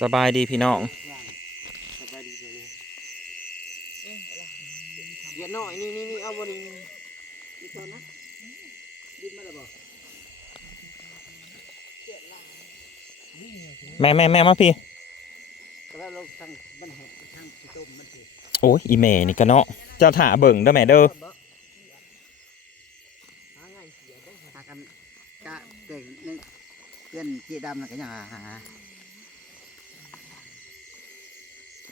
สบายดีพี่น้องสบายดีเลยเดี๋ยวหน่อยนี่นี่นี่เอาบนนี้นี่ก่อนนะดิ้นมาแล้วบ่แม่แม่แม่มาพี่ก็แล้วเราทางมันแห้งทางที่ต้มมันสิโอ้ยอีแม่นี่กะเนาะเจ้าถ่าเบิ่งเด้อแม่เด้อหาง่ายเสียได้หากันกะแต่งในเพื่อนเจี๊ยดำนะก็ยังหาหา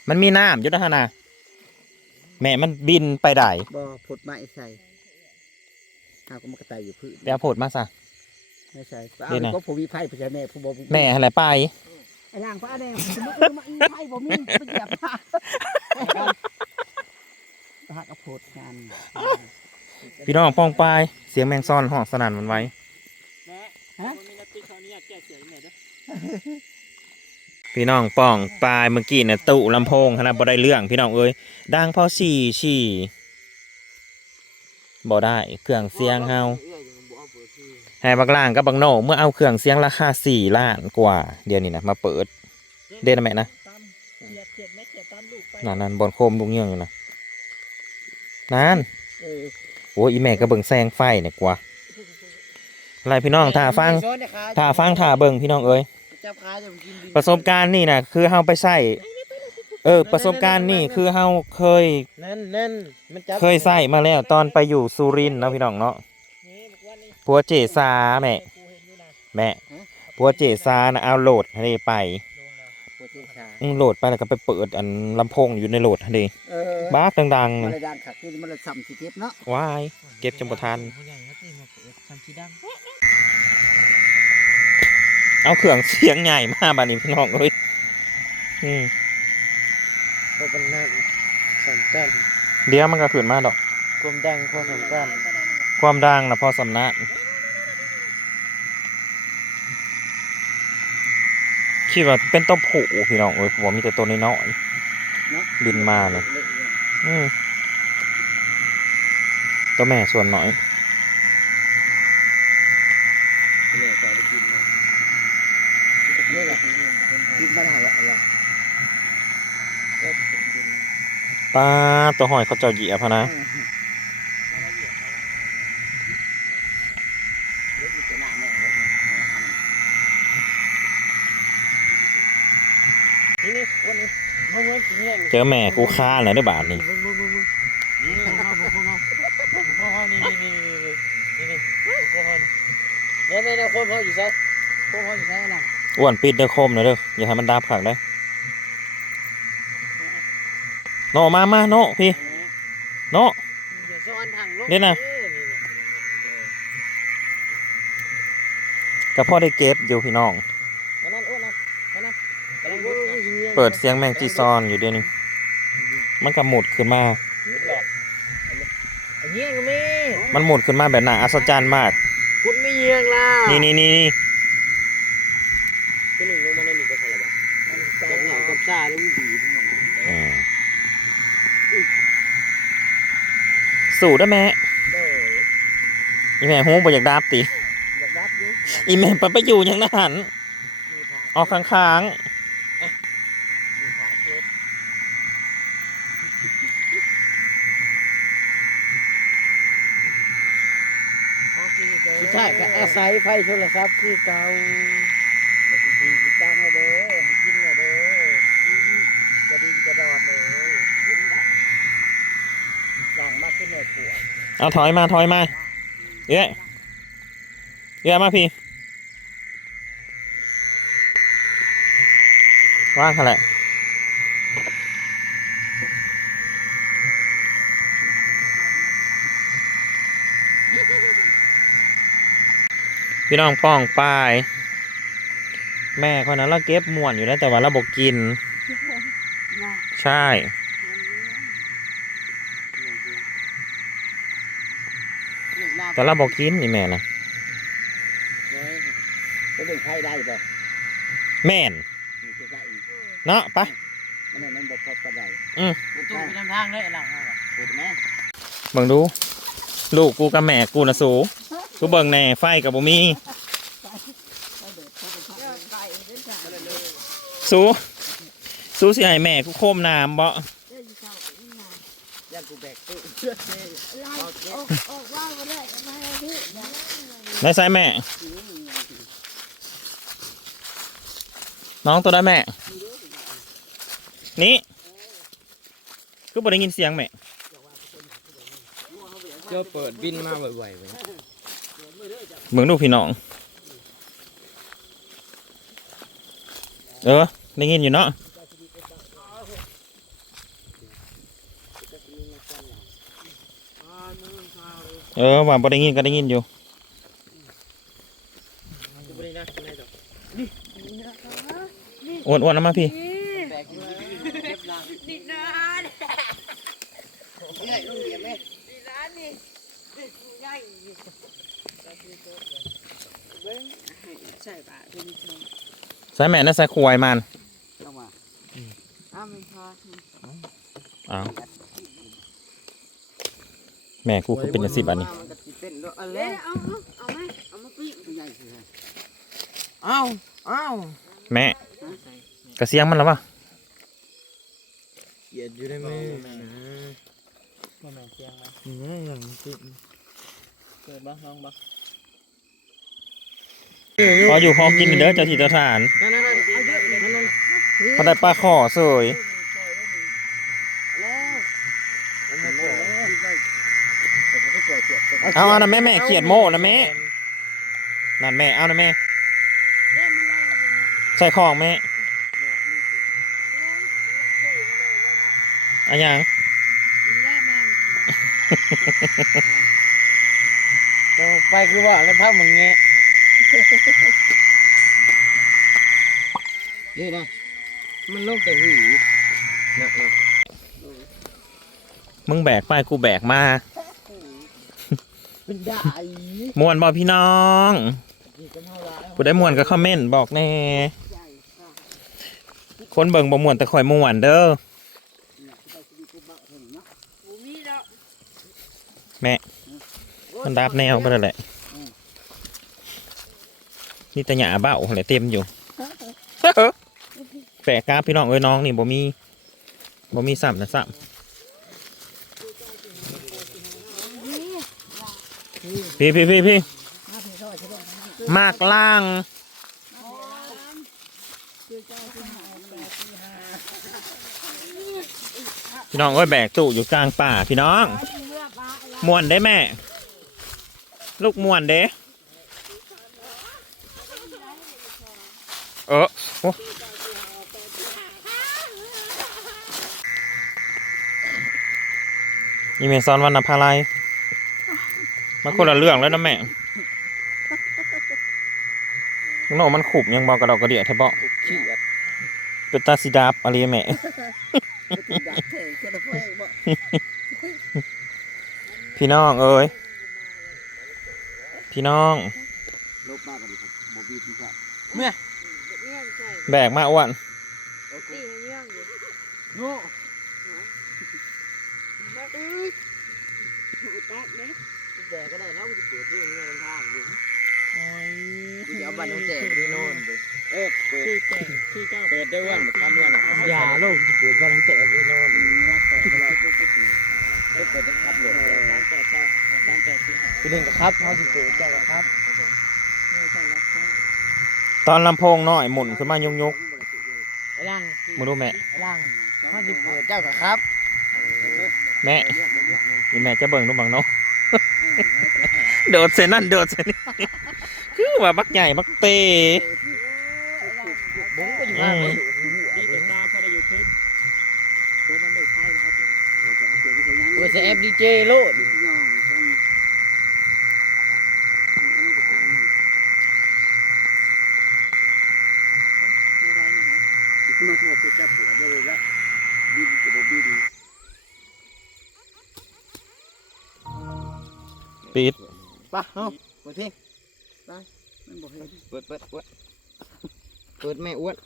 มันมีน้ำอยู่นะฮะนะแม่มันบินไปได้บ่ผดไม้ใส่เอาก็มันกระต่ายอยู่พื้นไปเอาโพดมาซะ ไม่ใช่เดี๋เอายวนะ ก็ผมมีไผ่ผู้ชายแม่ผู้บ่มีแม่อะไรไป ไอ้ล่างฟ้าแดงสมมติว่ามีไผ่บ่มีไปเหยียบผ้าผ้ากระโพดงานพี่น้องป้องปลายเสียงแมงซ่อนห้องสนั่นมันไว้ฮะ พี่น้องป้องปลายเมื่อกี้เนี่ยตู้ลำโพงขนาดบ่ได้เรื่องพี่น้องเอ้ยดังพอสี่ชี่บ่ได้เครื่องเสียงเฮาให้บักล่างกับบักโนเมื่อเอาเครื่องเสียงราคาสี่ล้านกว่า เดี๋ยวนี้นะมาเปิด เด่นนะแม่นะนั่นนั่นบอลโคมลุงเยื่องอยู่นะนั่นโอ้ยอีแม่ก็เบิ่งแซงไฟเนี่ยกว่าอะไรพี่น้องถ้าฟังถ้าฟังถ้าเบิ่งพี่น้องเอ้ย จับขาจะกินดินประสบการณ์นี่นะคือเฮาไปใส่เออ ประสบการณ์นี่คือเฮาเคยนั่นนั่นมันจับเคยใส่มาแล้วตอนไปอยู่สุรินทร์เนาะพี่น้องเนาะผัวเจซาแม่แม่ผัวเจซานะเอาโหลดให้ไปปวดที่ขาอืมโหลดไปแล้วก็ไปเปิดอันลำโพงอยู่ในโหลดให้ดีเออบ้ากดังๆมันนะเลยดังขักที่มันเลยซ้ำสิเก็บเนาะว้ายเก็บจนบ่ทันซ้ำสีด เอาเครื่องเสียงใหญ่มาบานี้พี่น้องเอ้ยอืมำก็เป็นนั่นสำคัญเดี๋ยวมันก็ขึ้นมาดอก ความดังความสำคัญความดังนะพอสำนักคิดว่าเป็นตัวผูพี่น้องเอ้ยผมว่ามีแต่ตัวน้อยเนาะๆบินมาเนี่ยอืมตัวแม่ส่วนน้อยเลยใส่ไปกินเลยเนี่แหละกินไม่ได้หรอกอะไรปลาตัวหอยเขาเจ้าเหยียบพะนะเดี๋ยวมันจะหน้าแม่เลยนี่นี่วันนี้เมื่อวันนี้เจอแม่กูฆ่าเลยได้อบาทนี่มึงมึงมึงมึงนี่พ่อพ่อพ่อพ่อพ่อนี่นี่นี่นี่นี่พ่อพ่อนี่เนี่ยเนี่ยเนี่ยคนพ่ออยู่ไสคนพ่ออยู่ไสล่ะ อ้วนปิดเด้อคมหน่อยเด้ออย่าให้มันดับขักได้อโนมามาโนพี่โนอย่าซ้อนทางลงนี่น่ะกับพ่อได้เก็บอยู่พี่น้องนั่นนั่นอ้วนนะนั่นนั่นกำลังเปิดเสียงแมงจีซอนอยู่เดี๋ยวนี้มันก็หมุดขึ้นมาเงี้ยงก็มีมันหมุดขึ้นมาแบบน่าอัศจรรย์มาก คุณไม่เงี้ยงล่ะนี่นี่นี่นี่ ตัวหนึ่งลงมาในนี่ก็ใช่หรอวะ กับเหงากับซาแล้วมันดีทุกอย่างอ่าสู่ได้แม่เด้ออีแม่หูบ่อยากดับติอยากรับอยู่อีแม่ไปไปอยู่อย่างนั้นมีพระออกข้างมีพระเทศสุดท้ายก็อาศัยไฟโทรศัพท์คือเก่าปกติกินตังให้เด้อให้กินให้เด้อกระดิ่งกระดอดเลยกินได้สั่งมากขึ้นเลยปวด ๆ เอาถอยมาถอยมาเอ้ยเอ้ยมาพี่ว่างเท่าไหร่พี่น้องป้องป้าย แม่คนนั้นเราเก็บม่วนอยู่แล้วแต่ว่าเราบอกกิน ใช่ แต่เราบอกกินนี่แม่นะไปเบิ่งไพ่ได้ป่ะแม่นมันจะได้อีกเนาะไปมันนั่นมันบอกพอปานใดอืมตู้ไปทางทางได้หลังเฮาอะเปิดแม่เบิ่งดู ลูกกูกับแม่กูนะสูกูเบิ่งแน่ไฟกับบ่มีสูสู้สิให้แม่กูโคมน้ำบ่เดินเข้าอีหยังยันกูแบกตู้ ไล่ออกออกว่าบ่ได้ก็มาให้พี่นะได้ใส่แม่ น้องตัวได้แม่ นี่คือบ่ได้ยินเสียงแม่เจ้าเปิดบินมาบ่อยๆเลยเมืองดูพี่น้อง เออได้ยินอยู่เนาะ เออว่าบ่ได้ยินก็ได้ยินอยู่อ้วนอ้วนๆเอามาพี่แบกอยู่เจ็บหลังนี่นานนี่ไงลูกเหลี่ยมไหมนี่ร้านนี่ใหญ่เบิ้งใส่บาทเป็นชมใส่แม่น่าใส่ควายมันเข้ามาอ้าวมันพออ้าว แม่กูคือเป็นจังสิบอันนี้มันก็สิเป็นด้วยอันเอ้แรยกเอาเอาเอาไหมเอามาปิ้งตัวใหญ่คือเอ้าเอ้าแม่กระเสียงมันแล้ววะเหยียดอยู่ในมือนะบ่แม่นเสียงไหมนี่อย่างติดเกิดบ่ลองบ่พออยู่พอกินเด้อเจ้าที่เจ้าทานนั่นนั่นเอาเยอะเลยนั่นนั่นเขาได้ปลาขอเสย แล้ว มันเปิดแล้วแต่ก็ เปิดเจ็บเอาเอานะแม่แม่เขียดโม่นะแม่นั่นแม่เอานะแม่เด้มันไล่ไปนะใส่ของแม่โอ้ยสู้เลยเลยนะอันยังมีได้แม่งต่อไปคือว่าในภาพมึงเงี้ยนี่นะมันลงแต่หือหนักเลยมึงแบกไปกูแบกมา เป็นได้มวนบอกพี่น้องกี่กันเท่าได้มวนก็คอมเมนต์บอกแน่คนเบิ่งบ่มวนแต่ข่อยมวนเด้อบูมีแล้วมันดับแนวไปแล้วแหละนี่แต่หยาเบ้าอะไรเต็มอยู่แปะกาพี่น้องเอ้ยน้องนี่บ่มีบ่มีซ้ำนะซ้ำ พี่พี่พี่พี่มากล่าง พี่น้องเอ้ยแบกตู้อยู่กลางป่าพี่น้องมวนได้แม่ ลูกมวนเด้เออโอ้ยีเมซอนวันนภาลัย มันคนละเรื่องแล้วนะแม่มึงโนมันขุบยังบอกกระดอกกระเดียแทบบอกขี้อะเป็นตาสีดาบอะไรแม่เป็นดักแท้แค่ตะไคร้บ่พี่น้องเอ้ย พี่น้องลบมากกว่านี้ครับบ่บีที่ครับเมี่ยงใส่แบกมาอ้วน ตีให้เมี่ยงอยู่โง่มาเอ้ยถูกตักเด้แดกก็ได้แล้วมันจะเปิดเรื่องเงินทางมึงโอ้ยกูจะเอาบัตรน้องแจกไปนอนเออเปิดที่แต่ที่เจ้าเปิดได้วันทำวันอย่าลูกเปิดบัตรน้องแจกไปนอนรักแต่ก็ได้ก็คือได้เปิดได้ครับหลดตามแต่เจ้าตามแต่ที่หาพี่หนึ่งครับเขาสิเปิดเจ้าครับไม่ใช่รักเจ้าตอนลำโพงน้อยหมุนขึ้นมายุกยุกไอ้ล่างๆมาดูแม่ไอ้ล่างเขาสิเปิดเจ้าครับ แม่นี่แม่จะเบิ่งดูบังเนาะ โดดเซนั่นโดดเซนี่คือว่าบักใหญ่บักเตบุ้งก็อยู่ข้างดีแต่ตาพอได้อยู่ขึ้นตัวมันไม่ใช่แล้วแต่เปิดเอฟดีเจโลด ป่ะเอ้าเปิดเพลงไปมันบอกให้เปิดเปิดเปิดเปิดแม่อ้วน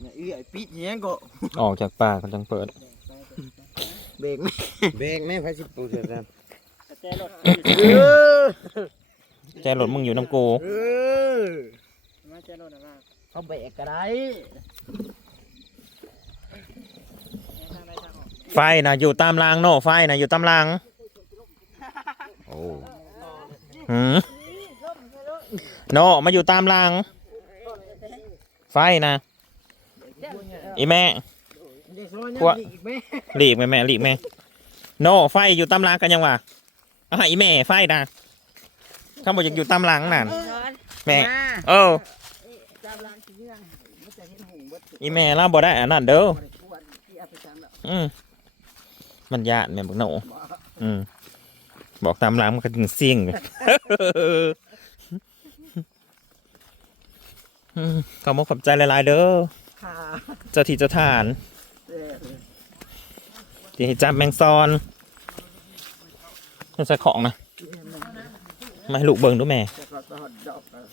เนี่ยเอื้อยปิดเงี้ยก็ออกจากป่าก็จังเปิด เบรกแม่เบรกแม่พายสิปูเสร็จแล้วแต่แจ้รถเออแจรถมึงอยู่น้ำโกเออมาแจ้รถนะว่าเขาแบกก็ได้ไฟนะอยู่ตามรางโน่ไฟนะอยู่ตามรางโอ้ หืมโน่มาอยู่ตามรางไฟนะอีแม่เด็กน้อยกลัวยังอีกไหมหลีกแม่แม่หลีกแม่โน่ไฟอยู่ตามรางกันยังวะอะอีแม่ไฟนะข้าบอกอยากอยู่ตามรางนั่นแม่เออตามร้านที่เรื่องมันจะเห็นหงส์เบิดอีแม่เล่าบ่ได้อันนั้นเด้อบ่ได้กวนที่เอาไปทำแล้วอืมมันยานแม่บอกโน่อืม บอกตามรางมันก็ถึงเสี่ยงเลยอืมขอบคุณขอบใจหลาย ๆ เด้อค่ะเจ้าที่เจ้าทานเด้อที่ให้จับแมงซอนมันใส่ของนะมาให้ลูกเบิ่งดูแม่จะก็ตอดดอกเออ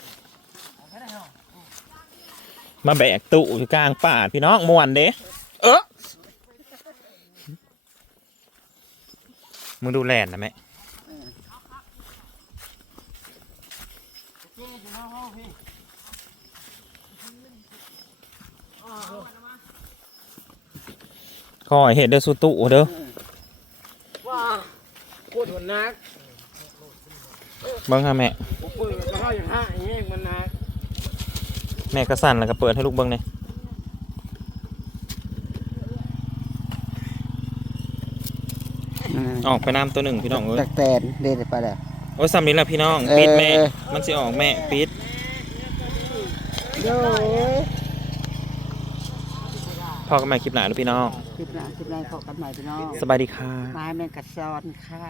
มาแบกตู้อยู่กลางป่าพี่น้องมวนเด้เออมึงดูแลนนะแม่ ขอให้เห็ดเด้อสุตุเด้อว้าโคตรหัวนักเบิ่งค่ะแม่ผมเปิดแล้วเขาอย่างห้าอย่างเงี้ยมันนักแม่ก็สั่นแล้วก็เปิดให้ลูกเบิ่งเลยออกไปน้ำตัวหนึ่งพี่น้องเอ้ย ตักแตนเด็ดไปแล้ว โอ้ยซ้ำนี้แหละพี่น้องเออปิดแม่มันสิออกแม่ปิดโย่พอกันใหม่คลิปหน้าลูกพี่น้องคลิปหน้าคลิปหน้าพบกันใหม่พี่น้องสบายดีค่ะ ไม้แมงกัดซอนค่ะ